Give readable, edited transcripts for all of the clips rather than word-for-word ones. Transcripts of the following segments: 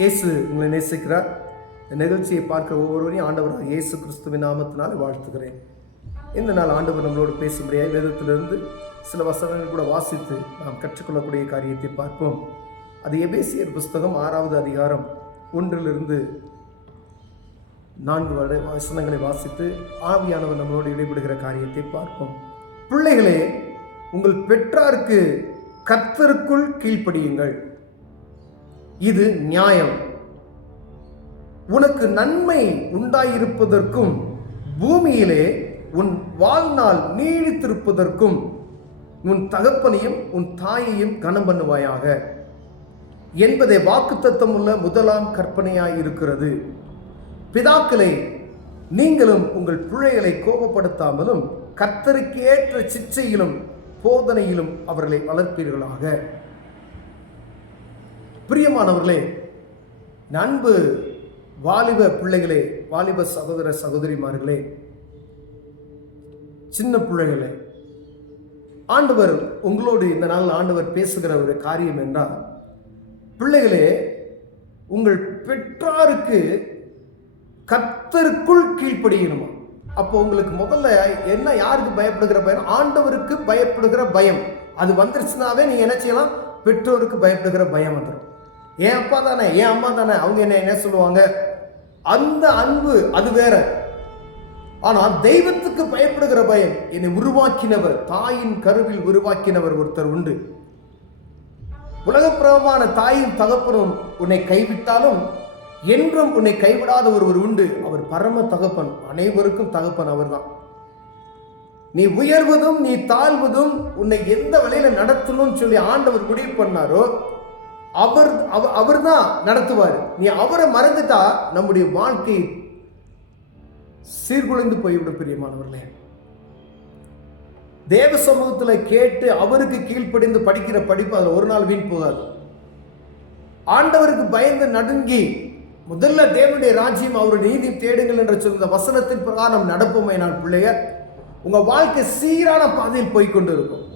இயேசு உங்களை நேசிக்கிறார். இந்த நிகழ்ச்சியை பார்க்கிற ஒவ்வொருவரையும் ஆண்டவராக இயேசு கிறிஸ்துவின் நாமத்தினால் வாழ்த்துகிறேன். இந்த நாள் ஆண்டவர் நம்மளோடு பேசும்படியாக வேதத்திலிருந்து சில வசனங்கள் கூட வாசித்து நாம் கற்றுக்கொள்ளக்கூடிய காரியத்தை பார்ப்போம். அது எபேசியர் புஸ்தகம் 6வது அதிகாரம் 1 4 வசனங்களை வாசித்து ஆவியானவர் நம்மளோடு இடைபடுகிற காரியத்தை பார்ப்போம். பிள்ளைகளே, உங்கள் பெற்றாருக்கு கர்த்தருக்குள் கீழ்ப்படியுங்கள், இது நியாயம். உனக்கு நன்மை உண்டாயிருப்பதற்கும் பூமியிலே உன் வாழ்நாள் நீடித்திருப்பதற்கும் உன் தகப்பனையும் உன் தாயையும் கனம் பண்ணுவாயாக என்பதை வாக்குத்தத்தம் உள்ள முதலாம் கற்பனையாயிருக்கிறது. பிதாக்களே, நீங்களும் உங்கள் பிள்ளைகளை கோபப்படுத்தாமலும் கர்த்தருக்கு ஏற்ற சிச்சையிலும் போதனையிலும் அவர்களை வளர்ப்பீர்களாக. பிரியமானவர்களே, அன்பு வாலிப பிள்ளைகளே, வாலிப சகோதர சகோதரிமார்களே, சின்ன பிள்ளைகளே, ஆண்டவர் உங்களோடு இந்த நாள் ஆண்டவர் பேசுகிற ஒரு காரியம் என்றால், பிள்ளைகளே, உங்கள் பெற்றாருக்கு கர்த்தருக்குள் கீழ்ப்படியணுமா? அப்போ உங்களுக்கு முதல்ல என்ன, யாருக்கு பயப்படுகிற பயம்? ஆண்டவருக்கு பயப்படுகிற பயம். அது வந்துருச்சுனாவே நீ என்ன செய்யலாம்? பெற்றோருக்கு பயப்படுகிற பயம் வந்துடும். என் அப்பா தானே, என் அம்மா தானே, அவங்க என்ன சொல்லுவாங்க, அந்த அன்பு அது வேற. ஆனால் தெய்வத்துக்கு பயப்படுகிற பயம், என்னை உருவாக்கினவர், தாயின் கருவில் உருவாக்கினவர் ஒருத்தர் உண்டு. உலகப்பிரமான தாயும் தகப்பனும் உன்னை கைவிட்டாலும் என்றும் உன்னை கைவிடாத ஒருவர் உண்டு. அவர் பரம தகப்பன், அனைவருக்கும் தகப்பன் அவர்தான். நீ உயர்வதும் நீ தாழ்வதும் உன்னை எந்த வழியில நடத்தணும்னு சொல்லி ஆண்டவர் முடிவு பண்ணாரோ அவர் தான் நடத்துவார். நீ அவரை மறந்துட்டா நம்முடைய வாழ்க்கை சீர்குலைந்து போய்விடும். பிரியமானவர்களே, தேவ சமூகத்தில் கேட்டு அவருக்கு கீழ்ப்படிந்து படிக்கிற படிப்பு அதில் ஒரு நாள் வீண் போகாது. ஆண்டவருக்கு பயந்து நடுங்கி முதல்ல தேவனுடைய ராஜ்யம் அவருடைய நீதி தேடுங்கள் என்று சொல்ற வசனத்தின் பிரகாரம் நடப்போமே நான் பிள்ளைய, உங்க வாழ்க்கை சீரான பாதையில் போய்கொண்டு இருக்கும்.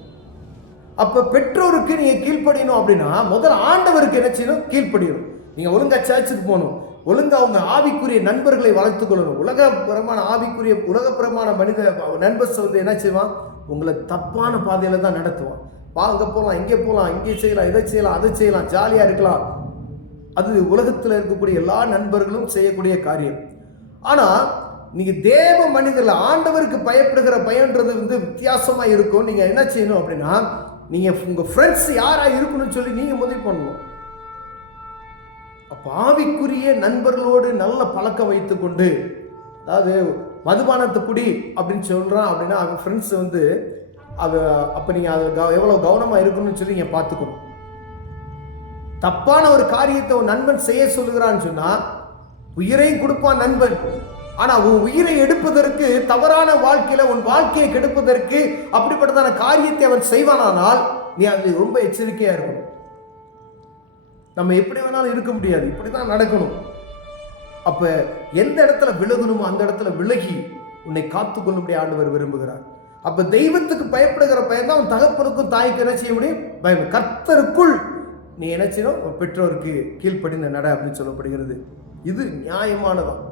அப்ப பெற்றோருக்கு நீங்க கீழ்ப்படியணும் அப்படின்னா முதல்ல ஆண்டவருக்கு என்ன செய்யணும்? கீழ்ப்படியணும். நீங்க ஒழுங்கா சர்ச்சுக்கு போகணும், ஒழுங்கா அவங்க ஆவிக்குரிய நண்பர்களை வளர்த்துக் கொள்ளணும். உலகப்புறமான ஆவிக்குரிய உலகப்புறமான மனித நண்பர் சொல்றது என்ன செய்வான்? உங்களை தப்பான பாதையில தான் நடத்துவான். அங்கே போகலாம், இங்கே போகலாம், இங்கே செய்யலாம், இதை செய்யலாம், அதை செய்யலாம், ஜாலியா இருக்கலாம். அது உலகத்தில் இருக்கக்கூடிய எல்லா நண்பர்களும் செய்யக்கூடிய காரியம். ஆனா நீங்க தேவ மனிதர்கள் ஆண்டவருக்கு பயப்படுகிற பயன்றது வித்தியாசமா இருக்கும். நீங்க என்ன செய்யணும் அப்படின்னா, நீங்க உங்க ஃப்ரெண்ட்ஸ் யாரா இருக்கணும்னு சொல்லி நீங்க முடிவு பண்ணணும். அப்ப ஆவிக்குரிய நண்பர்களோடு நல்ல பழக்கம் வைத்து கொண்டு, அதாவது மதுபானத்தை குடி அப்படின்னு சொல்றான் அப்படின்னா அவன் ஃப்ரெண்ட்ஸ் அப்ப நீங்க அது எவ்வளவு கவனமா இருக்கணும்னு சொல்லி நீங்க பார்த்துக்கணும். தப்பான ஒரு காரியத்தை உன் நண்பன் செய்ய சொல்லுகிறான்னு சொன்னா உயிரையும் கொடுப்பான் நண்பன். ஆனா உன் உயிரை எடுப்பதற்கு, தவறான வாழ்க்கையில உன் வாழ்க்கையை கெடுப்பதற்கு அப்படிப்பட்டதான காரியத்தை அவன் செய்வானால் நீ அது ரொம்ப எச்சரிக்கையா இருக்கணும். நம்ம எப்படி வேணாலும் இருக்க முடியாது, இப்படிதான் நடக்கணும். அப்ப எந்த இடத்துல விலகணுமோ அந்த இடத்துல விலகி உன்னை காத்துக்கொள்ளும்படி ஆண்டவர் விரும்புகிறார். அப்ப தெய்வத்துக்கு பயப்படுகிற பயம் தான் தகப்பனுக்கும் தாய்க்கு என்ன செய்ய முடியும்? பயம். கர்த்தருக்குள் நீ என்ன செய்யணும்? பெற்றோருக்கு கீழ்ப்படிந்த நட அப்படின்னு சொல்லப்படுகிறது. இது நியாயமானதான்,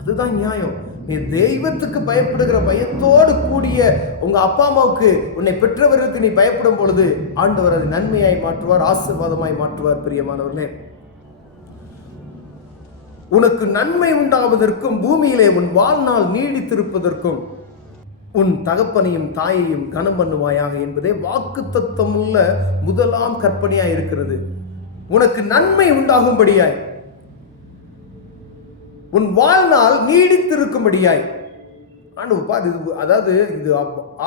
அதுதான் நியாயம். நீ தெய்வத்துக்கு பயப்படுகிற பயத்தோடு கூடிய உங்க அப்பா அம்மாவுக்கு, உன்னை பெற்றவர்களுக்கு நீ பயப்படும் பொழுது ஆண்டவர் அது நன்மையாய் மாற்றுவார், ஆசீர்வாதமாய் மாற்றுவார். பிரியமானவர்களே, உனக்கு நன்மை உண்டாவதற்கும் பூமியிலே உன் வாழ்நாள் நீடித்திருப்பதற்கும் உன் தகப்பனையும் தாயையும் கனம் பண்ணுவாயாக என்பதே வாக்குத்தத்தம் உள்ள முதலாம் கற்பனையாய் இருக்கிறது. உனக்கு நன்மை உண்டாகும்படியாய், உன் வாழ்நாள் நீடித்திருக்கும்படியாய். அதாவது இது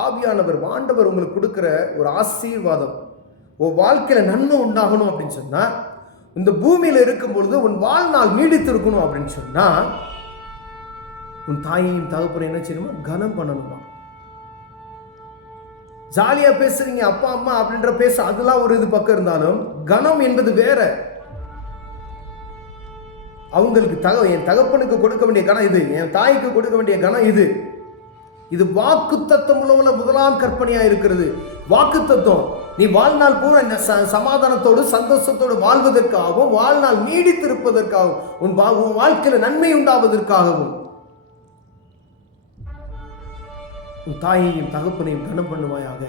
ஆவியானவர் ஆண்டவர் உங்களுக்கு கொடுக்கிற ஒரு ஆசீர்வாதம். உன் வாழ்க்கையில நன்மை உண்டாகணும் அப்படின்னு சொன்னா, இந்த பூமியில இருக்கும் பொழுது உன் வாழ்நாள் நீடித்திருக்கணும் அப்படின்னு சொன்னா, உன் தாயையும் தகப்பனை என்ன செய்யணுமா? கனம் பண்ணணுமா? ஜாலியா பேசுறீங்க அப்பா அம்மா அப்படின்ற பேச, அதெல்லாம் ஒரு இது பக்கம் இருந்தாலும் கனம் என்பது வேற. அவங்களுக்கு என் தகப்பனுக்கு கொடுக்க வேண்டிய கனம் இது, என் தாய்க்கு கொடுக்க வேண்டிய கனம் இது. இது வாக்கு தத்துவம் உள்ள முதலாம் கற்பனையா இருக்கிறது. வாக்கு தத்துவம் நீ வாழ்நாள் பூரா இந்த சமாதானத்தோடு சந்தோஷத்தோடு வாழ்வதற்காகவும், வாழ்நாள் நீடித்திருப்பதற்காகவும், உன் வாழ்க்கையில நன்மை உண்டாவதற்காகவும் உன் தாயையும் தகப்பனையும் கனம் பண்ணுவாயாக.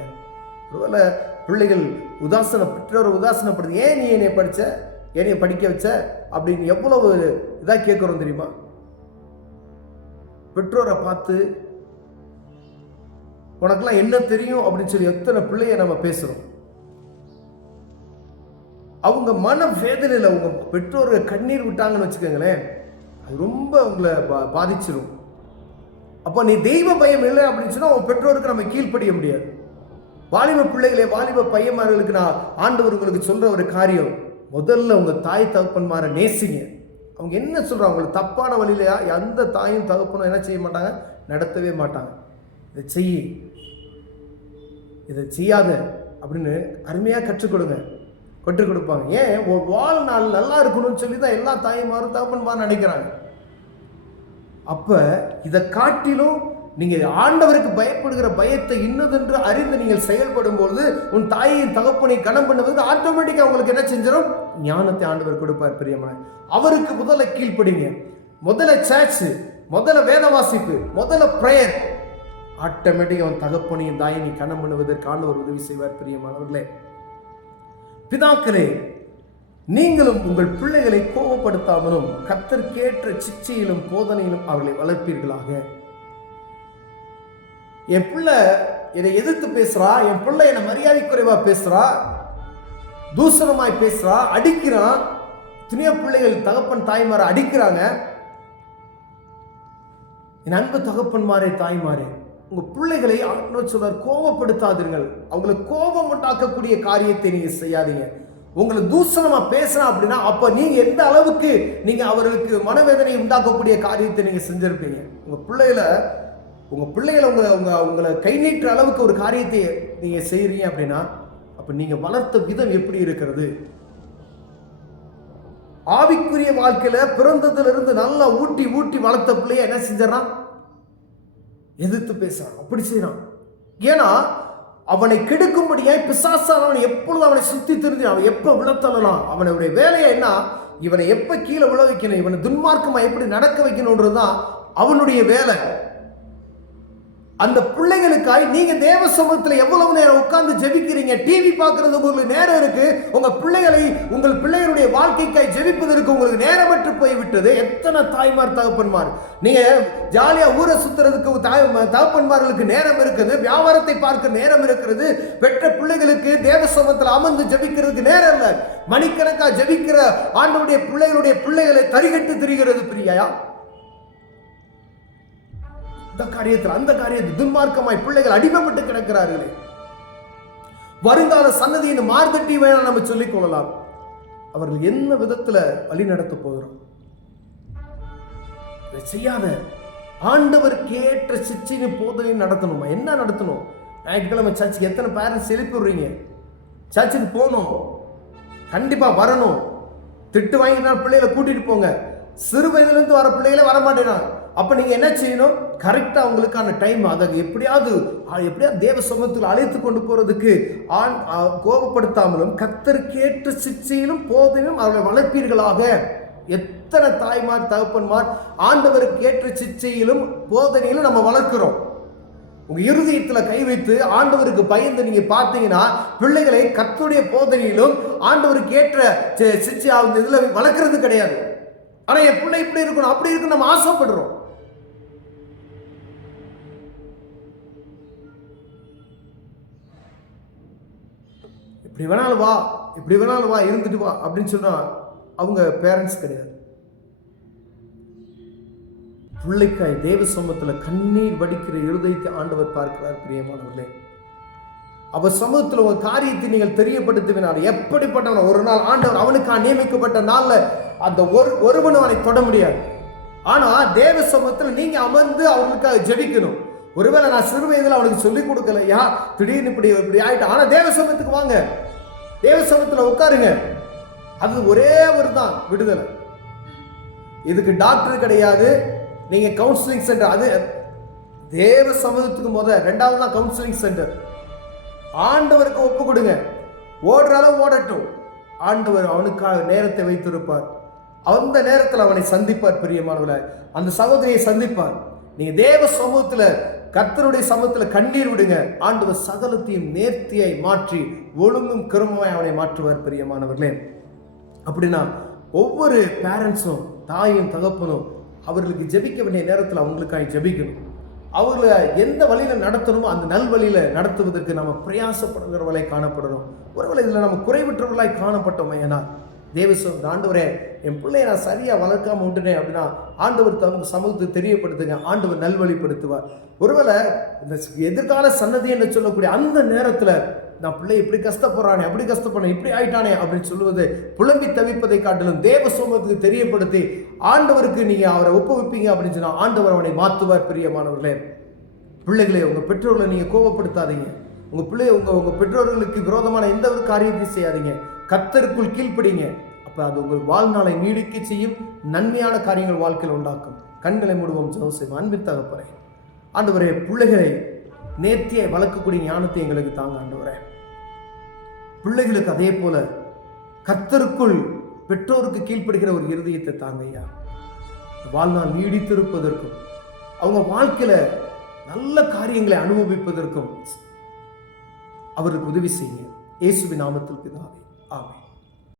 ஒருவேளை பிள்ளைகள் பெற்றோரை உதாசனப்படுது, ஏன் நீ என்னை படிச்ச, என்னைய படிக்க வச்ச அப்படின்னு எவ்வளவு இதா கேட்கிறோம் தெரியுமா? பெற்றோரை பார்த்து உனக்கெல்லாம் என்ன தெரியும் அப்படின்னு சொல்லி எத்தனை பிள்ளைய நம்ம பேசுறோம். அவங்க மன வேதனையில் அவங்க பெற்றோர்கள் கண்ணீர் விட்டாங்கன்னு வச்சுக்கோங்களேன், அது ரொம்ப அவங்கள பாதிச்சிடும். அப்போ நீ தெய்வ பயம் இல்லை அப்படின்னு சொன்னா உங்க பெற்றோருக்கு நம்ம கீழ்ப்படிய முடியாது. வாலிப பிள்ளைகளே, வாலிப பையன்மார்களுக்கு நான் ஆண்டவர் உங்களுக்கு சொல்ற ஒரு காரியம், முதல்ல உங்க தாய் தகப்பன்மாரை நேசிங்க. அவங்க என்ன சொல்றாங்க, அவங்களுக்கு தப்பான வழியிலையா எந்த தாயும் தகப்பனும் என்ன செய்ய மாட்டாங்க, நடத்தவே மாட்டாங்க. இதை செய்ய, இதை செய்யாத அப்படின்னு அருமையாக கற்றுக் கொடுப்பாங்க. ஏன், ஒரு வாழ்நாள் நல்லா இருக்கணும்னு சொல்லி தான் எல்லா தாய்மாரும் தகப்பன்மாரும் நினைக்கிறாங்க. அப்ப இதை காட்டிலும் நீங்க ஆண்டவருக்கு பயப்படுகிற பயத்தை இன்னதென்று அறிந்து நீங்கள் செயல்படும் பொழுது உன் தாயின் தகப்பனை கனம் பண்ணுவது ஆட்டோமேட்டிக்கா உங்களுக்கு என்ன செஞ்சிடும், ஞானத்தை ஆண்டவர் கொடுப்பார். பிரியமான அவருக்கு முதல்ல கீழ்ப்படிங்க. முதல்ல சர்ச், முதல்ல வேத வாசிப்பு, முதல்ல பிரேயர். ஆட்டோமேட்டிக்கா அவன் தகப்பனையும் தாயினை கனம் பண்ணுவதற்கு ஆண்டவர் உதவி செய்வார். பிரியமானவர்களே, பிதாக்களே, நீங்களும் உங்கள் பிள்ளைகளை கோபப்படுத்தாமலும் கர்த்தருக்கேற்ற சிச்சையிலும் போதனையிலும் அவர்களை வளர்ப்பீர்களாக. என் பிள்ளை என்னை எதிர்த்து பேசுறா, என் பிள்ளை என்னை மரியாதை குறைவா பேசுறா, தூசணமாய் பேசுறா, அடிக்கிறான். துணிய பிள்ளைகள் தகப்பன் தாய்மாரை அடிக்கிறாங்க. என் அன்பு தகப்பன்மாரே, தாய்மாரே, உங்க பிள்ளைகளை சொல்றார், கோபப்படுத்தாதீர்கள். அவங்களை கோபம் உண்டாக்கக்கூடிய காரியத்தை நீங்க செய்யாதீங்க. உங்களை தூசணமா பேசுறா அப்படின்னா அப்ப நீங்க எந்த அளவுக்கு நீங்க அவர்களுக்கு மனவேதனை உண்டாக்கக்கூடிய காரியத்தை நீங்க செஞ்சிருப்பீங்க. உங்க பிள்ளைகளை உங்களை கை நீட்டுற அளவுக்கு ஒரு காரியத்தை நீங்க செய்யறீங்க அப்படின்னா அப்ப நீங்க வளர்த்த விதம் எப்படி இருக்கிறது? ஆவிக்குரிய வாழ்க்கையில பிறந்ததுல இருந்து நல்லா ஊட்டி ஊட்டி வளர்த்த பிள்ளைய என்ன செஞ்சான், எதிர்த்து பேசுறான், அப்படி செய்யறான். ஏன்னா அவனை கெடுக்கும்படியாய் பிசாசானவன் எப்பொழுது அவனை சுத்தி திரிஞ்சு அவன் எப்ப விழத்தலாம். அவனுடைய வேலையை என்ன, இவனை எப்ப கீழே விழ வைக்கணும், இவனை துன்மார்க்கமா எப்படி நடக்க வைக்கணும்ன்றதுதான் அவனுடைய வேலை. அந்த பிள்ளைகளுக்காய் நீங்க தேவ சமூகத்தில் எவ்வளவு நேரம் உட்கார்ந்து ஜெபிக்கிறீங்க, டிவி பார்க்கறது உங்களுக்கு நேரம் இருக்கு. உங்கள் பிள்ளைகளுடைய வாழ்க்கைக்காய் ஜெபிப்பதற்கு உங்களுக்கு நேரமற்று போய்விட்டது. எத்தனை தாய்மார் தகப்பன்மார், நீங்க ஜாலியா ஊரை சுத்துறதுக்கு தகப்பன்மார்களுக்கு நேரம் இருக்குது, வியாபாரத்தை பார்க்க நேரம் இருக்கிறது. பெற்ற பிள்ளைகளுக்கு தேவ சமூகத்தில் அமர்ந்து ஜெபிக்கிறதுக்கு நேரம் இல்லை. மணிக்கணக்கா ஜெபிக்கிற ஆண்டவருடைய பிள்ளைகளை தரிகட்டு திரிகிறது. பிரியா, அந்த காரியத்தில் துன்மார்க்கமாய் பிள்ளைகள் அடிமைப்பட்டு கிடக்கிறார்களே. வருங்கால சன்னதியின் மார்க்கட்டி வேணா நம்ம சொல்லிக் கொள்ளலாம். அவர்கள் என்ன விதத்துல வழி நடத்த போகிறோம்? செய்யாத ஆண்டவருக்கு ஏற்ற சிச்சையின் போதனையும் நடத்தணுமா? என்ன நடத்தணும்? ஞாயிற்றுக்கிழமை சர்ச்சுக்கு எத்தனை பேரண்ட்ஸ் எழுப்பி விடுறீங்க? சர்ச்சுக்கு போகணும், கண்டிப்பா வரணும். திட்டு வாங்கினா பிள்ளைகளை கூட்டிட்டு போங்க. சிறு வயதுல இருந்து வர பிள்ளைகளே வரமாட்டேனாங்க. அப்ப நீங்க என்ன செய்யணும், கரெக்டா அவங்களுக்கான டைம், அதை எப்படியாவது தேவ சமூகத்தில் அழைத்து கொண்டு போறதுக்கு கோபப்படுத்தாமலும் கர்த்தருக்கேற்ற சிச்சையிலும் போதனையும் அவர்களை வளர்ப்பீர்களாக. எத்தனை தாய்மார் தகப்பன்மார் ஆண்டவருக்கு ஏற்ற சிச்சையிலும் போதனையிலும் நம்ம வளர்க்கிறோம். உங்க இருதயத்துல கை வைத்து ஆண்டவருக்கு பயந்து நீங்க பார்த்தீங்கன்னா பிள்ளைகளை கர்த்தருடைய போதனையிலும் ஆண்டவருக்கு ஏற்ற சிச்சை இதுல வளர்க்கறது கிடையாது. ஆனா என் பிள்ளை இப்படி இருக்கணும், அப்படி இருக்கணும் நம்ம ஆசைப்படுறோம். இப்படி வேணாலும் வா இருந்துட்டு வா அப்படின்னு சொன்னா அவங்க பேரண்ட்ஸ் கிடையாது. பிள்ளைக்காய் தேவ சமூகத்துல கண்ணீர் வடிக்கிற இருதயத்தை ஆண்டவர் பார்க்கிறார். பிரியமானவர்களே, அவர் சமூகத்தில் ஒரு காரியத்தை நீங்கள் தெரியப்படுத்துவினால் எப்படிப்பட்டவன் ஒரு நாள் ஆண்டவர் அவனுக்காக நியமிக்கப்பட்ட நாள்ல அந்த ஒருவனும் அவனை தொட முடியாது. ஆனா தேவ சமூகத்தில் நீங்க அமர்ந்து அவர்களுக்காக ஜெபிக்கணும். ஒருவேளை நான் சிறு வயதில் அவனுக்கு சொல்லிக் கொடுக்கலையா, திடீர்னு இப்படி ஆயிட்டு, ஆனா தேவ சமூகத்துக்கு வாங்க, தேவ சமூகத்தில் உட்காருங்க. அது ஒரே ஒரு தான் விடுதலை. இதுக்கு டாக்டர் கிடையாது, நீங்க கவுன்சிலிங் சென்டர், அது தேவ சமூகத்துக்கு ரெண்டாவது தான் கவுன்சிலிங் சென்டர். ஆண்டவருக்கு ஒப்பு கொடுங்க. ஓடுறாலும் ஓடட்டும், ஆண்டவர் அவனுக்காக நேரத்தை வைத்திருப்பார். அந்த நேரத்தில் அவனை சந்திப்பார். பிரியமானவர்களே, அந்த சகோதரியை சந்திப்பார். நீங்க தேவ சமூகத்துல, கர்த்தருடைய சமூகத்துல கண்ணீர் விடுங்க. ஆண்டவர் சகலத்தையும் நேர்த்தியை மாற்றி ஒழுங்கும் கிரமமாய் அவனை மாற்றுவார். பிரியமானவர்களே, அப்படின்னா ஒவ்வொரு பேரண்ட்ஸும், தாயும் தகப்பனும் அவர்களுக்கு ஜெபிக்க வேண்டிய நேரத்தில் அவங்களுக்காக ஜெபிக்கணும். அவர்களை எந்த வழியில நடத்தணுமோ அந்த நல் வழியில நடத்துவதற்கு நம்ம பிரயாசப்படுகிறவர்களாய் காணப்படணும். ஒருவேளை இதில் நம்ம குறைவற்றவர்களாய் காணப்பட்டோம். ஏன்னா தேவசம் ஆண்டவரே, என் பிள்ளையை நான் சரியா வளர்க்காம விட்டுனேன் அப்படின்னா ஆண்டவர் தமக்கு சமூகத்துக்கு தெரியப்படுத்துங்க. ஆண்டவர் நல்வழிப்படுத்துவார். ஒருவேளை இந்த எதிர்கால சன்னதி என்று சொல்லக்கூடிய அந்த நேரத்தில் நான் பிள்ளை இப்படி கஷ்டப்படுறானே, அப்படி கஷ்டப்படுறேன், இப்படி ஆயிட்டானே அப்படின்னு சொல்லுவது புலம்பி தவிப்பதை காட்டிலும் தேவ சமூகத்துக்கு தெரியப்படுத்தி ஆண்டவருக்கு நீங்க அவரை ஒப்புவிப்பீங்க அப்படின்னு சொன்னா ஆண்டவர் அவனை மாற்றுவார். பிரியமானவர்களே, பிள்ளைகளை, உங்க பெற்றோர்களை நீங்க கோபப்படுத்தாதீங்க. உங்க பிள்ளை உங்க பெற்றோர்களுக்கு விரோதமான எந்த ஒரு காரியத்தையும் செய்யாதீங்க. கர்த்தருக்குள் கீழ்ப்படிங்க. அப்ப அது உங்கள் வாழ்நாளை நீடிக்க செய்யும், நன்மையான காரியங்கள் வாழ்க்கையில் உண்டாக்கும். கண்களை மூடுவோம், ஜெபம் செய்வோம். அன்பின் தகப்பனே, ஆண்டவரே, பிள்ளைகளை நேர்த்தியை வளர்க்கக்கூடிய ஞானத்தை எங்களுக்கு தாங்க ஆண்டவரே. பிள்ளைகளுக்கு அதே போல கர்த்தருக்குள் பெற்றோருக்கு கீழ்ப்படுகிற ஒரு இருதயத்தை தாங்க ஐயா. வாழ்நாள் நீடித்திருப்பதற்கும் அவங்க வாழ்க்கையில நல்ல காரியங்களை அனுபவிப்பதற்கும் அவருக்கு உதவி செய்யுங்க. இயேசுவின் நாமத்தில் பிதாவே, ஆமென்.